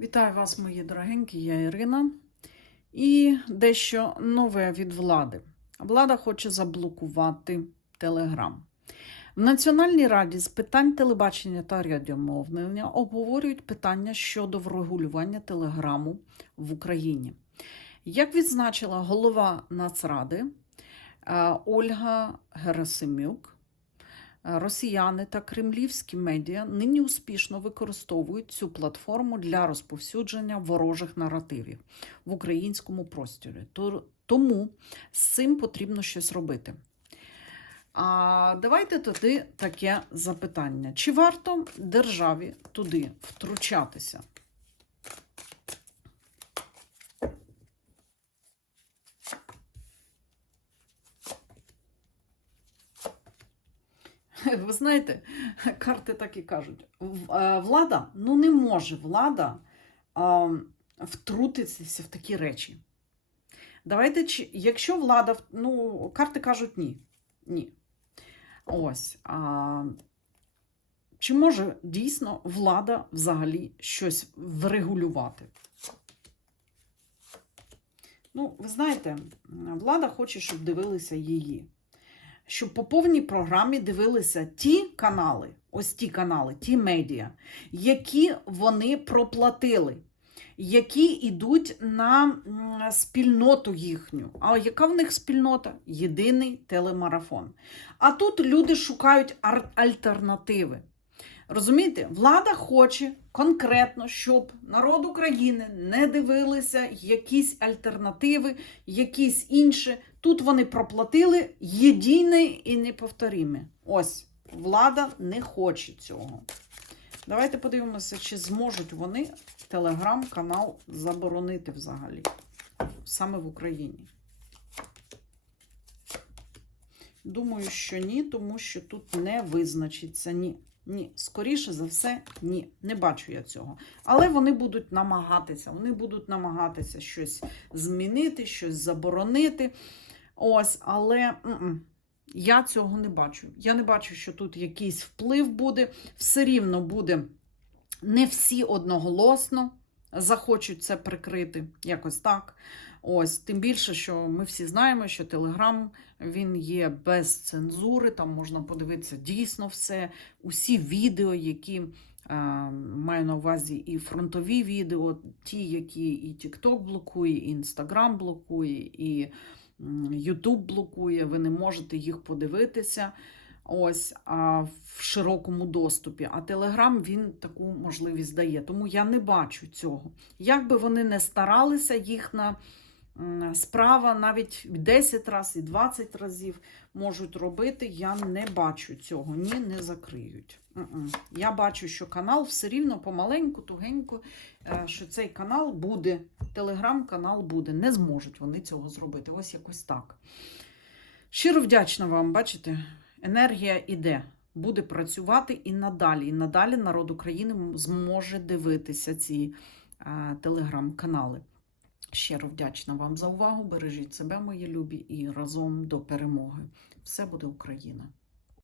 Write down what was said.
Вітаю вас, мої дорогенькі, я Ірина. І дещо нове від влади. Влада хоче заблокувати Телеграм. В Національній раді з питань телебачення та радіомовлення обговорюють питання щодо врегулювання телеграму в Україні. Як відзначила голова Нацради е, Ольга Герасимюк, Росіяни та кремлівські медіа нині успішно використовують цю платформу для розповсюдження ворожих наративів в українському просторі. Тому з цим потрібно щось робити. А давайте туди таке запитання: чи варто державі туди втручатися? Ви знаєте, карти так і кажуть. Е, Влада, ну не може влада втрутитися в такі речі. Давайте, якщо влада, ну, карти кажуть ні. Ні. Ось. А, чи може дійсно влада взагалі щось врегулювати? Ну, ви знаєте, влада хоче, щоб дивилися її щоб по повній програмі дивилися ті канали, ось ті канали, ті медіа, які вони проплатили, які йдуть на спільноту їхню. А яка в них спільнота? Єдиний телемарафон. А тут люди шукають альтернативи. Розумієте, влада хоче конкретно, щоб народ України не дивилися якісь альтернативи, якісь інші. Тут вони проплатили єдине і неповторіме. Ось, влада не хоче цього. Давайте подивимося, чи зможуть вони телеграм-канал заборонити взагалі. Саме в Україні. Думаю, що ні, тому що тут не визначиться ні. Ні, скоріше за все, ні. Не бачу я цього. Але вони будуть намагатися, вони будуть намагатися щось змінити, щось заборонити. Ось, але м-м, я цього не бачу. Я не бачу, що тут якийсь вплив буде. Все рівно буде не всі одноголосно захочуть це прикрити, якось так. Ось, тим більше, що ми всі знаємо, що Телеграм він є без цензури, там можна подивитися дійсно все, усі відео, які е, маю на увазі і фронтові відео, ті, які і TikTok блокує, і Instagram блокує, і YouTube блокує, ви не можете їх подивитися. Ось а в широкому доступі. А Телеграм він таку можливість дає. Тому я не бачу цього. Як би вони не старалися, їхня справа навіть 10 разів і 20 разів можуть робити. Я не бачу цього. Ні, не закриють. Я бачу, що канал все рівно помаленьку, тугеньку, е, що цей канал буде, телеграм-канал буде. Не зможуть вони цього зробити. Ось якось так. Щиро вдячна вам, бачите, енергія іде, буде працювати і надалі. І надалі народ України зможе дивитися ці телеграм-канали. Щиро вдячна вам за увагу. Бережіть себе, мої любі, і разом до перемоги. Все буде Україна!